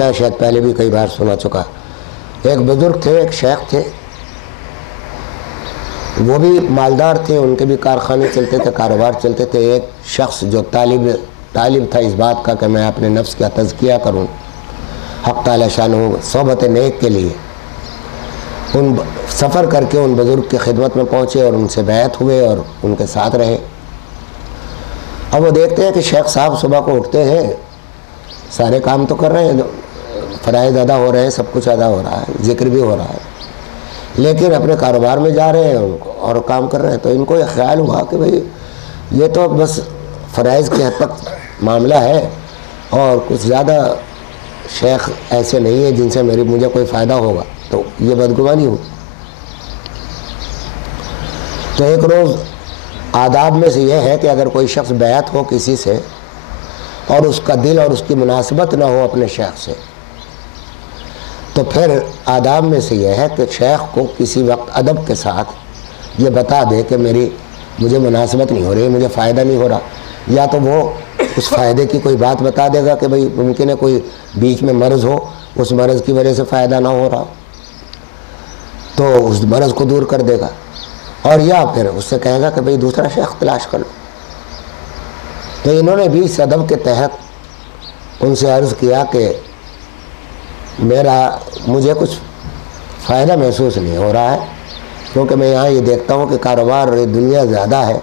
میں شاید پہلے بھی کئی بار سنا چکا. ایک بزرگ تھے، ایک شیخ تھے، وہ بھی مالدار تھے، ان کے بھی کارخانے چلتے تھے، کاروبار چلتے تھے. ایک شخص جو طالب تھا اس بات کا کہ میں اپنے نفس کا تزکیہ کروں، حق تعالی شانہ صحبت نیک کے لیے ان سفر کر کے ان بزرگ کی خدمت میں پہنچے اور ان سے بیعت ہوئے اور ان کے ساتھ رہے. اب وہ دیکھتے ہیں کہ شیخ صاحب صبح کو اٹھتے ہیں، سارے کام تو کر رہے ہیں، فرائض ادا ہو رہے ہیں، سب کچھ ادا ہو رہا ہے، ذکر بھی ہو رہا ہے، لیکن اپنے کاروبار میں جا رہے ہیں اور کام کر رہے ہیں. تو ان کو یہ خیال ہوا کہ بھئی یہ تو بس فرائض کے حد تک معاملہ ہے اور کچھ زیادہ شیخ ایسے نہیں ہیں جن سے مجھے کوئی فائدہ ہوگا. تو یہ بدگمانی ہوئی. تو ایک روز آداب میں سے یہ ہے کہ اگر کوئی شخص بیعت ہو کسی سے اور اس کا دل اور اس کی مناسبت نہ ہو اپنے شیخ سے، تو پھر آداب میں سے یہ ہے کہ شیخ کو کسی وقت ادب کے ساتھ یہ بتا دے کہ مجھے مناسبت نہیں ہو رہی، مجھے فائدہ نہیں ہو رہا. یا تو وہ اس فائدے کی کوئی بات بتا دے گا کہ بھئی ممکن ہے کوئی بیچ میں مرض ہو، اس مرض کی وجہ سے فائدہ نہ ہو رہا، تو اس مرض کو دور کر دے گا. اور یا پھر اس سے کہے گا کہ بھئی دوسرا شیخ تلاش کر لو. تو انہوں نے بھی اس ادب کے تحت ان سے عرض کیا کہ مجھے کچھ فائدہ محسوس نہیں ہو رہا ہے، کیونکہ میں یہاں یہ دیکھتا ہوں کہ کاروبار دنیا زیادہ ہے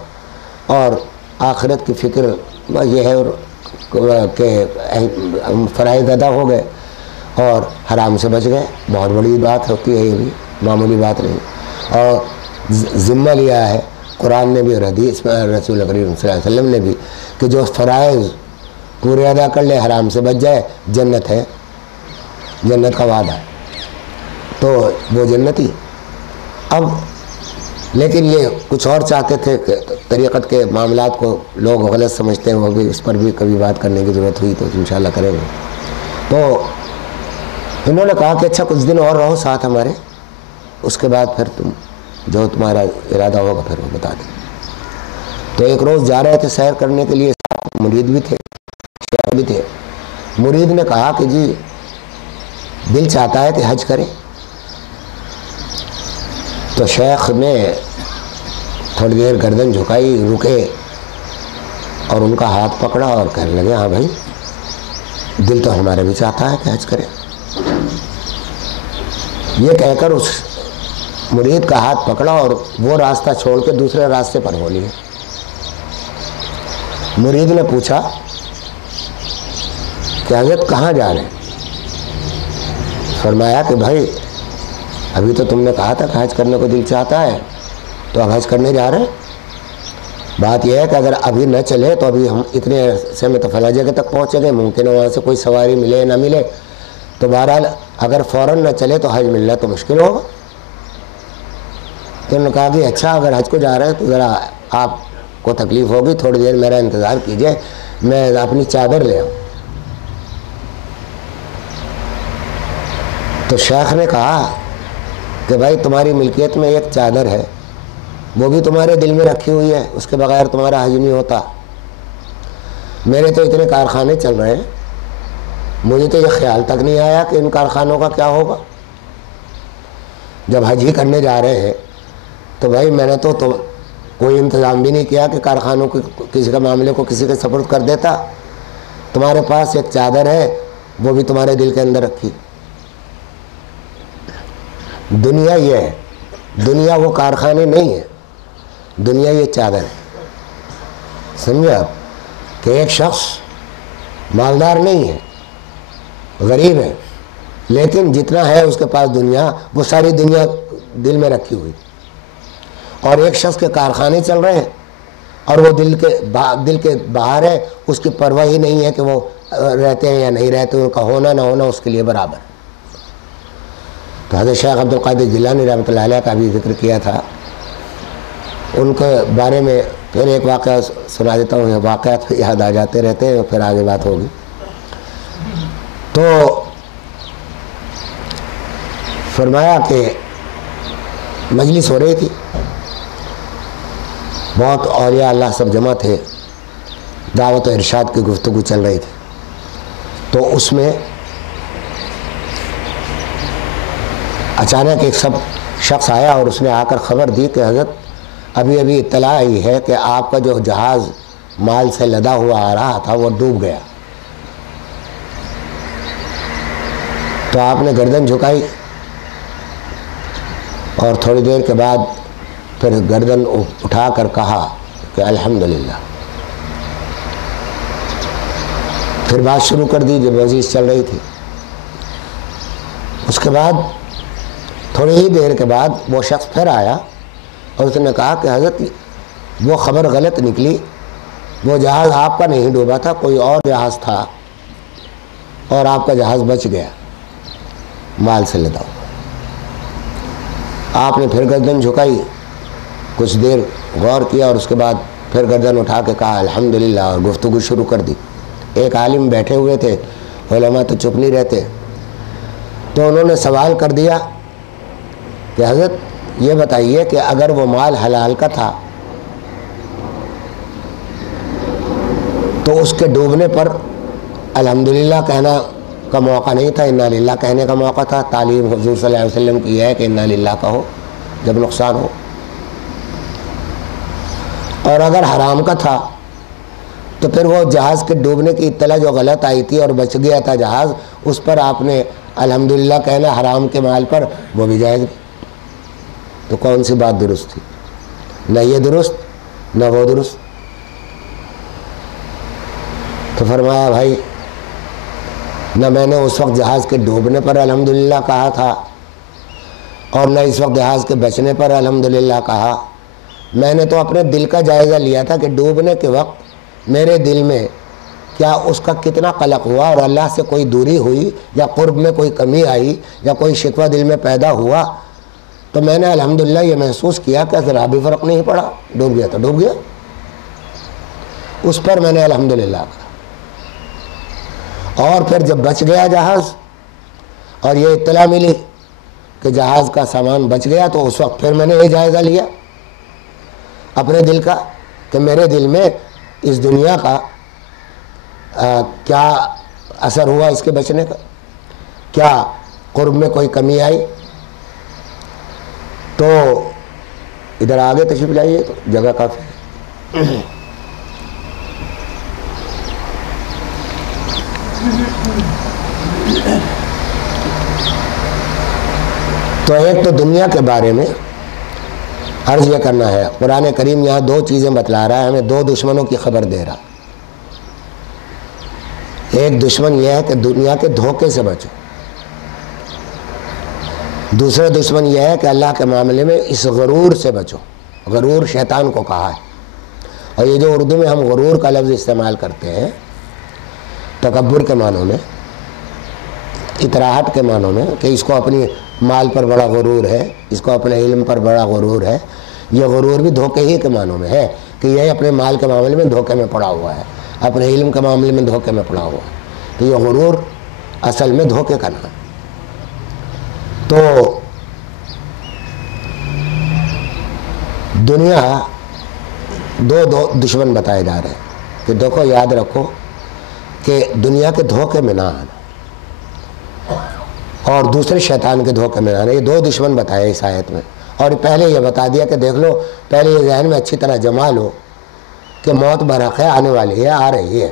اور آخرت کی فکر یہ ہے کہ فرائض ادا ہو گئے اور حرام سے بچ گئے. بہت بڑی بات ہوتی ہے، یہ بھی معمولی بات نہیں. اور ذمہ لیا ہے قرآن نے بھی اور حدیث میں رسول کریم صلی اللہ علیہ وسلم نے بھی کہ جو فرائض پورے ادا کر لے، حرام سے بچ جائے، جنت ہے، جنت کا وعدہ ہے، تو وہ جنتی. اب لیکن یہ کچھ اور چاہتے تھے کہ طریقت کے معاملات کو لوگ غلط سمجھتے ہیں، وہ بھی اس پر بھی کبھی بات کرنے کی ضرورت ہوئی تو انشاءاللہ کریں گے. تو انہوں نے کہا کہ اچھا کچھ دن اور رہو ساتھ ہمارے، اس کے بعد پھر تم جو تمہارا ارادہ ہوگا پھر وہ بتا دیں. تو ایک روز جا رہے تھے سیر کرنے کے لیے، مرید بھی تھے، شیخ بھی تھے. مرید نے کہا کہ جی دل چاہتا ہے کہ حج کریں. تو شیخ نے تھوڑی دیر گردن جھکائی، رکے اور ان کا ہاتھ پکڑا اور کہنے لگے ہاں بھائی دل تو ہمارا بھی چاہتا ہے کہ حج کریں. یہ کہہ کر اس مرید کا ہاتھ پکڑا اور وہ راستہ چھوڑ کے دوسرے راستے پر ہو لیے. مرید نے پوچھا کہ حضرت کہاں جا رہے ہیں؟ فرمایا کہ بھائی ابھی تو تم نے کہا تھا کہ حج کرنے کو دل چاہتا ہے، تو اب حج کرنے جا رہے ہیں. بات یہ ہے کہ اگر ابھی نہ چلے تو ابھی ہم اتنے عرصے میں تو فلاں جگہ تک پہنچے گئے، ممکن ہے وہاں سے کوئی سواری ملے نہ ملے، تو بہرحال اگر فوراً نہ چلے تو حج ملنا تو مشکل ہوگا. تو انہوں نے کہا کہ اچھا اگر حج کو جا رہے ہیں تو ذرا آپ کو تکلیف ہوگی، تھوڑی دیر میرا انتظار کیجئے، میں اپنی چادر لے آؤں. تو شیخ نے کہا کہ بھائی تمہاری ملکیت میں ایک چادر ہے، وہ بھی تمہارے دل میں رکھی ہوئی ہے، اس کے بغیر تمہارا حج نہیں ہوتا. میرے تو اتنے کارخانے چل رہے ہیں، مجھے تو یہ خیال تک نہیں آیا کہ ان کارخانوں کا کیا ہوگا. جب حج ہی کرنے جا رہے ہیں تو بھائی میں نے تو کوئی انتظام بھی نہیں کیا کہ کارخانوں کے کسی کا معاملے کو کسی کے سپرد کر دیتا. تمہارے پاس ایک چادر ہے، وہ بھی تمہارے دل کے اندر رکھی. دنیا یہ ہے، دنیا وہ کارخانے نہیں ہے، دنیا یہ چادر ہے. سمجھے آپ کہ ایک شخص مالدار نہیں ہے، غریب ہے، لیکن جتنا ہے اس کے پاس دنیا، وہ ساری دنیا دل میں رکھی ہوئی. اور ایک شخص کے کارخانے چل رہے ہیں اور وہ دل کے باہر ہے، اس کی پرواہ ہی نہیں ہے کہ وہ رہتے ہیں یا نہیں رہتے، ان کا ہونا نہ ہونا اس کے لیے برابر. تو حضرت شیخ عبد القادر جیلانی رحمۃ اللہ علیہ کا بھی ذکر کیا تھا. ان کے بارے میں پھر ایک واقعہ سنا دیتا ہوں، یہ واقعات یاد آ جاتے رہتے ہیں، پھر آگے بات ہوگی. تو فرمایا کہ مجلس ہو رہی تھی، بہت اولیاء اللہ سب جمع تھے، دعوت و ارشاد کی گفتگو چل رہی تھی. تو اس میں اچانک ایک سب شخص آیا اور اس نے آ کر خبر دی کہ حضرت ابھی ابھی اطلاع آئی ہے کہ آپ کا جو جہاز مال سے لدا ہوا آ رہا تھا وہ ڈوب گیا۔ تو آپ نے گردن جھکائی اور تھوڑی دیر کے بعد پھر گردن اٹھا کر کہا کہ الحمدللہ۔ پھر بات شروع کر دی جو مجلس چل رہی تھی۔ اس کے بعد تھوڑی ہی دیر کے بعد وہ شخص پھر آیا اور اس نے کہا کہ حضرت وہ خبر غلط نکلی، وہ جہاز آپ کا نہیں ڈوبا تھا، کوئی اور جہاز تھا اور آپ کا جہاز بچ گیا مال سے لدا ہوا۔ آپ نے پھر گردن جھکائی، کچھ دیر غور کیا اور اس کے بعد پھر گردن اٹھا کے کہا الحمدللہ اور گفتگو شروع کر دی۔ ایک عالم بیٹھے ہوئے تھے، علماء تو چپ نہیں رہتے، تو انہوں نے سوال کر دیا کہ حضرت یہ بتائیے کہ اگر وہ مال حلال کا تھا تو اس کے ڈوبنے پر الحمدللہ کہنا کا موقع نہیں تھا، انا للہ کہنے کا موقع تھا۔ تعلیم حضور صلی اللہ علیہ وسلم کی ہے کہ انا للہ کہو جب نقصان ہو۔ اور اگر حرام کا تھا تو پھر وہ جہاز کے ڈوبنے کی اطلاع جو غلط آئی تھی اور بچ گیا تھا جہاز، اس پر آپ نے الحمدللہ کہنا حرام کے مال پر، وہ بھی جائز نہیں۔ تو کون سی بات درست تھی؟ نہ یہ درست نہ وہ درست۔ تو فرمایا بھائی نہ میں نے اس وقت جہاز کے ڈوبنے پر الحمدللہ کہا تھا اور نہ اس وقت جہاز کے بچنے پر الحمدللہ کہا، میں نے تو اپنے دل کا جائزہ لیا تھا کہ ڈوبنے کے وقت میرے دل میں کیا اس کا کتنا قلق ہوا اور اللہ سے کوئی دوری ہوئی یا قرب میں کوئی کمی آئی یا کوئی شکوہ دل میں پیدا ہوا، تو میں نے الحمدللہ یہ محسوس کیا کہ ذرا بھی فرق نہیں پڑا، ڈوب گیا تو ڈوب گیا، اس پر میں نے الحمدللہ کہا۔ اور پھر جب بچ گیا جہاز اور یہ اطلاع ملی کہ جہاز کا سامان بچ گیا، تو اس وقت پھر میں نے یہ جائزہ لیا اپنے دل کا کہ میرے دل میں اس دنیا کا کیا اثر ہوا اس کے بچنے کا، کیا قرب میں کوئی کمی آئی۔ تو ادھر آگے تشریف لائیے، تو جگہ کافی ہے۔ تو ایک تو دنیا کے بارے میں عرض یہ کرنا ہے، قرآن کریم یہاں دو چیزیں بتلا رہا ہے، ہمیں دو دشمنوں کی خبر دے رہا۔ ایک دشمن یہ ہے کہ دنیا کے دھوکے سے بچو، دوسرا دشمن یہ ہے کہ اللہ کے معاملے میں اس غرور سے بچو۔ غرور شیطان کو کہا ہے، اور یہ جو اردو میں ہم غرور کا لفظ استعمال کرتے ہیں تکبر کے معنوں میں، اطراحت کے معنوں میں، کہ اس کو اپنی مال پر بڑا غرور ہے، اس کو اپنے علم پر بڑا غرور ہے، یہ غرور بھی دھوکے ہی کے معنوں میں ہے کہ یہ اپنے مال کے معاملے میں دھوکے میں پڑا ہوا ہے، اپنے علم کے معاملے میں دھوکے میں پڑا ہوا ہے۔ تو یہ غرور اصل میں دھوکے کا نام ہے۔ تو دنیا دو دشمن بتائے جا رہے ہیں کہ دیکھو یاد رکھو کہ دنیا کے دھوکے میں نہ آنا اور دوسرے شیطان کے دھوکے میں نہ آنا، یہ دو دشمن بتائے اس آیت میں۔ اور پہلے یہ بتا دیا کہ دیکھ لو، پہلے یہ ذہن میں اچھی طرح جما لو کہ موت برحق ہے، آنے والی ہے، آ رہی ہے،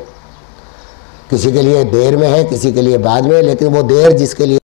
کسی کے لیے دیر میں ہے، کسی کے لیے بعد میں، لیکن وہ دیر جس کے لیے